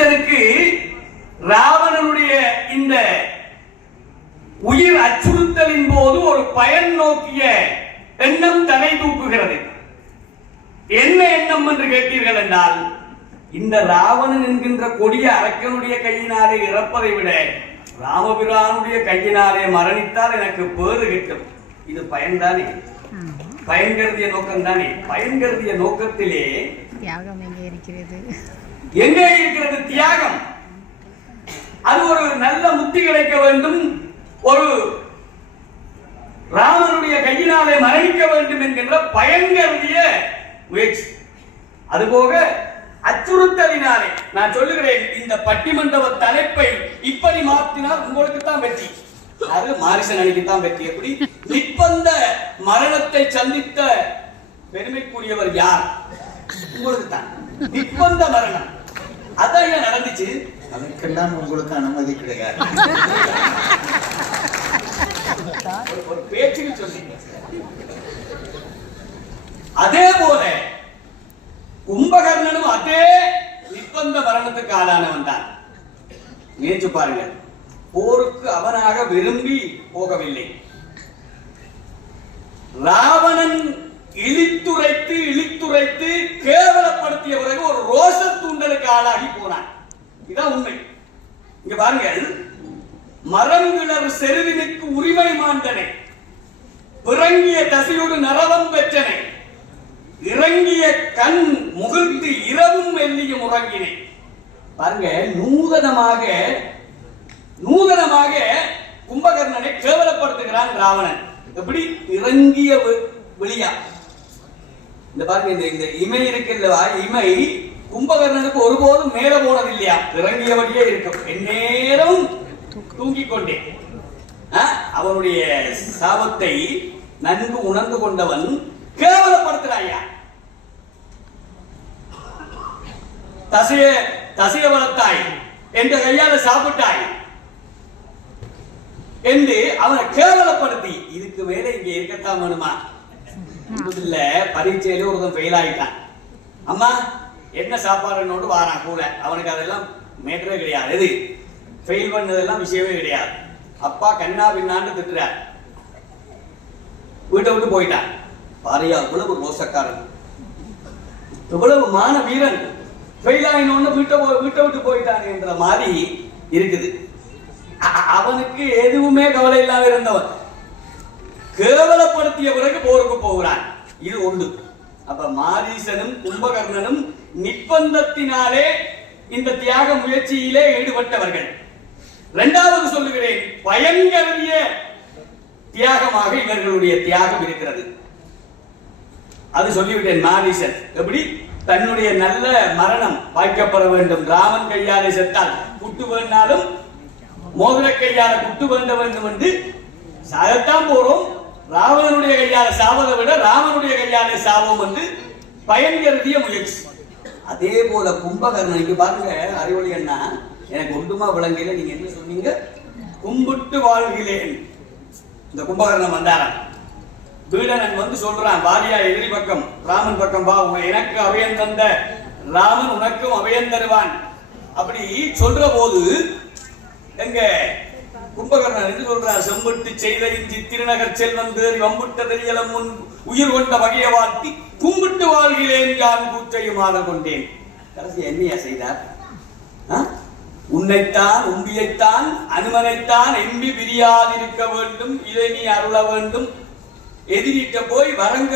மாரீசனுக்கு ராவணனுடைய இந்த உயிர் அச்சுறுத்தலின் போது ஒரு பயன் நோக்கிய எண்ணம் தலை தூக்குகிறது. என்ன எண்ணம் என்று கேட்டீர்கள் என்றால் இந்த ராவணன் என்கின்ற கொடிய அரக்கனுடைய கையினாலே இறப்பதை விட ராமபிரானுடைய கையினாலே மரணித்தால் எனக்கு பேறு கிட்டும். இது பயன்தானே பயன் கருதிய நோக்கம் தானே பயன் கருதிய நோக்கத்திலே இருக்கிறது? எங்கே இருக்கிறது தியாகம்? அது ஒரு நல்ல முத்தி கிடைக்க வேண்டும். ஒரு ராமனுடைய கையினாலே மரணிக்க வேண்டும் என்கின்ற பயங்கருதிய முயற்சி. அதுபோக அச்சுறுத்தலினாலே நான் சொல்லுகிறேன் இந்த பட்டிமண்டப தலைப்பை இப்படி மாற்றினால் உங்களுக்கு தான் வெற்றி. அது மாரிசன் அணிக்கு தான் வெற்றி. எப்படி? நிப்பந்த மரணத்தை சந்தித்த பெருமைக்குரியவர் யார்? உங்களுக்கு தான் நிப்பந்த மரணம். அதான் ஏன் நடந்துச்சு? அதுக்கெல்லாம் உங்களுக்கு அனுமதி கிடையாது. ஒரு- பேச்சுக்கு சொன்னீங்க அதே போல கும்பகர்ணனும் அதே நிர்பந்த மரணத்துக்கு ஆளானவன் தான். நினைச்சு பாருங்க போருக்கு அவனாக விரும்பி போகவில்லை. ராவணன் இழித்துரைத்து இழித்துரைத்து கேவலப்படுத்திய பிறகு ஒரு ரோச தூண்டலுக்கு ஆளாகி போனான் இதான் உண்மை. இங்க பாருங்கள். மரங்கிளர் செருவினுக்கு உரிமை மாண்டனை பிறங்கிய தசையோடு நரவம் பெற்றனை. இறங்கிய கண் முகிழ்த்து இரவும் மெல்லியும் உறங்கினை. பாருங்க நூதனமாக நூதனமாக கும்பகர்ணனை கேவலப்படுத்துகிறான் ராவணன். எப்படி? இறங்கிய வெ- வெளியா. இந்த பாருங்க இந்த இந்த இமை இருக்குல்லவா இமை கும்பகர்ணனுக்கு ஒருபோதும் மேல போனது இல்லையா இறங்கியபடியே இருக்கும். எந்நேரம் தூங்கிக் கொண்டேன் அவனுடைய சாபத்தை நன்கு உணர்ந்து கொண்டவன் கேவலப்படுத்துறாயா? தசைய தசைய வளர்த்தாய். என்ற கையால சாப்பிட்டாய். என்று அவனை கேவலப்படுத்தி. இதுக்கு மேல இங்க இருக்கத்தான் வேணுமா? இல்ல பரீட்சையில ஒருத்தன் ஃபெயில் ஆயிட்டான். அம்மா என்ன சாப்பாடுன்னு வாரான் கூட. அவனுக்கு அதெல்லாம் மேட்டரே கிடையாது. எது? ஃபெயில் பண்ணதெல்லாம் விஷயமே கிடையாது. அப்பா கண்ணா பின்னான்னு திட்டுறார். வீட்டை விட்டு போயிட்டான். பாரியா இவ்வளவு மோசக்காரன் இவ்வளவு மான வீரன். ஃபெயில் ஆயினோன்னு வீட்டை போ- வீட்டை விட்டு போயிட்டான் என்ற மாதிரி இருக்குது. அவனுக்கு எதுவுமே கவலை இல்லாம இருந்தவன். கேவலப்படுத்திய பிறகு போருக்கு போகிறான். இது ஒன்று அப்ப மாரீசனும் கும்பகர்ணனும் நிப்பந்தத்தினாலே இந்த தியாக முயற்சியிலே ஈடுபட்டவர்கள். இரண்டாவது சொல்லுகிறேன் பயங்கரிய தியாகமாக இவர்களுடைய தியாகம் இருக்கிறது. அது சொல்லிவிட்டேன் மாரீசன். எப்படி? தன்னுடைய நல்ல மரணம் வாய்க்கப்பட வேண்டும். ராமன் கையாலே செத்தால் குட்டு வேணாலும் மோதிர கையால குட்டு வேண்ட வேண்டும் என்று சாகத்தான் போறோம். ராவணனுடைய கையால சாவதை விட ராமனுடைய கையாலே சாவோம் என்று பயன் கருதிய முயற்சி. அதே போல கும்பகர்ணனுக்கு பாருங்க அறிவொளி அண்ணா எனக்கு ஒன்றுமா விளங்கல நீங்க என்ன சொன்னீங்க? கும்பிட்டு வாழ்கிறேன். இந்த கும்பகர்ணன் வந்தாராம். வீடனன் வந்து சொல்றான் பாரியா எதிரி பக்கம் ராமன் பக்கம் வா உன் எனக்கு அபயம் தந்த. ராமன் உனக்கும் அபயம் தருவான். அப்படி சொல்ற போது எங்க கும்பகர்ணன் இது சொல்றார் செம்பட்டு செய்த இஞ்சி திருநகர் செல்வன் தேறி வம்புட்ட தெரியலம் முன் உயிர் கொண்ட வகைய வாழ்த்தி கும்பிட்டு வாழ்கிறேன் யான் கூச்சையும் ஆட கொண்டேன். கடைசி என்னையா செய்தார்? ஆ? உன்னைத்தான் உம்பியைத்தான் அனுமனைத்தான் எம்பி பிரியாதிருக்க வேண்டும் இதை நீ அருள வேண்டும். எதிரிட்ட போய் வரம்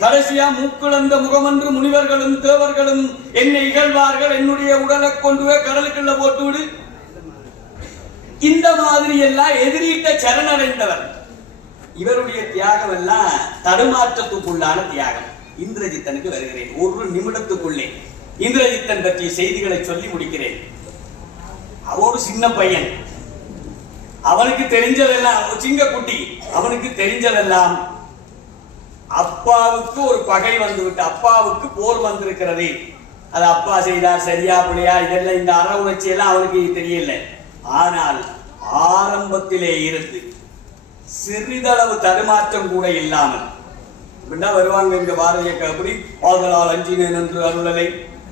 கடைசியா மூக்குழந்த முகமன்று முனிவர்களும் தேவர்களும் என்னை இகழ்வார்கள் என்னுடைய உடலை கொண்டு போய் கடலுக்குள்ள போட்டு விடு இந்த மாதிரி எல்லாம் எதிரிட்ட சரணடைந்தவர். இவருடைய தியாகம் எல்லாம் தடுமாற்றத்துக்குள்ளான தியாகம். இந்திரஜித்தனுக்கு வருகிறேன். ஒரு நிமிடத்துக்குள்ளே இந்திரஜித்தன் பற்றிய செய்திகளை சொல்லி முடிக்கிறேன். ஒரு சின்ன பையன். அவனுக்கு தெரிஞ்சதெல்லாம் ஒரு சிங்க குட்டி அவனுக்கு தெரிஞ்சதெல்லாம் அப்பாவுக்கு ஒரு பகை வந்துவிட்டு அப்பாவுக்கு போர் வந்திருக்கிறது. அது அப்பா செய்தார் சரியா பிள்ளையா இதெல்லாம் இந்த அற உணர்ச்சி எல்லாம் அவனுக்கு தெரியல. ஆனால் ஆரம்பத்திலே இருந்து சிறிதளவு தடுமாற்றம் கூட இல்லாமல். அப்படின்னா வருவாங்க இங்க பாரதிய அப்படி ஆதலால் அஞ்சினேன் என்று அருளலை.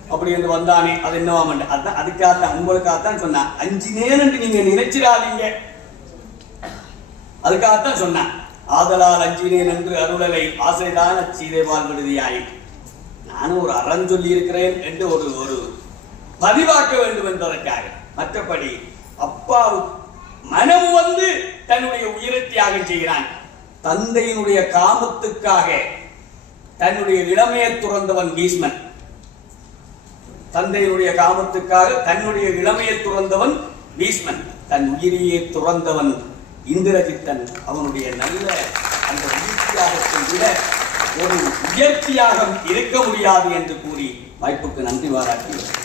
அப்படி என்று வந்தானே அது என்னவாமண்டு அதான் அதுக்காகத்தான் உங்களுக்காகத்தான் சொன்னான். அஞ்சினேன் என்று நீங்க நினைச்சிடாதீங்க. அதுக்காகத்தான் சொன்னான். ஆதலால் அஞ்சினேன் என்று அருளலை. ஆசைதான் அச்சீதைவால் விடுதியாய் நானும் ஒரு அறம் சொல்லி இருக்கிறேன் என்று ஒரு ஒரு பதிவாக்க வேண்டும் என்பதற்காக மற்றபடி அப்பாவுக்கு மனம் வந்து தன்னுடைய உயிரை தியாகம் செய்கிறான். தந்தையினுடைய காமத்துக்காக தன்னுடைய இளமையை துறந்தவன் பீஷ்மன். தந்தையினுடைய காமத்துக்காக தன்னுடைய இளமையை துறந்தவன் பீஷ்மன். தன் உயிரியை துறந்தவன் இந்திரஜித்தன். அவனுடைய நல்ல அந்த உயிர்த்தியாகத்தை விட ஒரு உயர்த்தியாகம் இருக்க முடியாது என்று கூறி வாய்ப்புக்கு நன்றி பாராட்டி